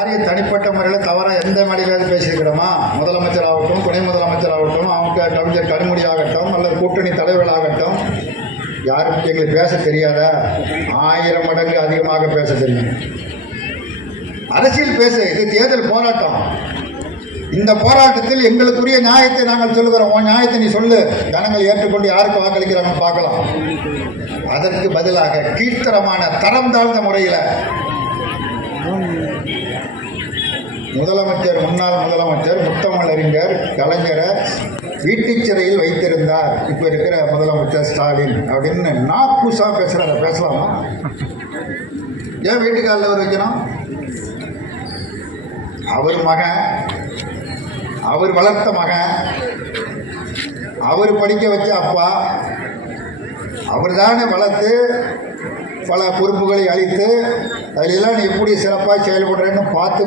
தனிப்பட்ட முறையில் தவறாக எந்த மேடையிலாவது பேசியிருக்கிறோமா? முதலமைச்சர் ஆகட்டும், துணை முதலமைச்சர் ஆகட்டும், அவங்க கவிஞர் கனிமொழி ஆகட்டும், அல்லது கூட்டணி தலைவர்களாகட்டும், யாருக்கு எங்களுக்கு பேச தெரியாத 1000 மடங்கு அதிகமாக பேச தெரியும். அரசியல் பேசு, இது தேர்தல் போராட்டம். இந்த போராட்டத்தில் எங்களுக்குரிய நியாயத்தை நாங்கள் சொல்லுகிறோம். உன் நியாயத்தை நீ சொல்லு, ஜனங்கள் ஏற்றுக்கொண்டு யாருக்கு வாக்களிக்கிறாங்க பார்க்கலாம். அதற்கு பதிலாக கீழ்த்தரமான தரம் தாழ்ந்த முறையில் முதலமைச்சர், முன்னாள் முதலமைச்சர் முத்தமிழறிஞர் கலைஞரை வீட்டுச் சிறையில் வைத்திருந்தார் இப்போ இருக்கிற முதலமைச்சர் ஸ்டாலின் அப்படின்னு நாக்கூசா பேசுகிறார. பேசலாமா? ஏன் வீட்டுக்காரில் அவர் வைக்கணும்? அவர் மகன், அவர் வளர்த்த மகன், அவர் படிக்க வச்ச அப்பா, அவர் தானே வளர்த்து பல பொறுப்புகளை அளித்து அதிலெல்லாம் நீ எப்படி சிறப்பாக செயல்படுறேன்னு பார்த்து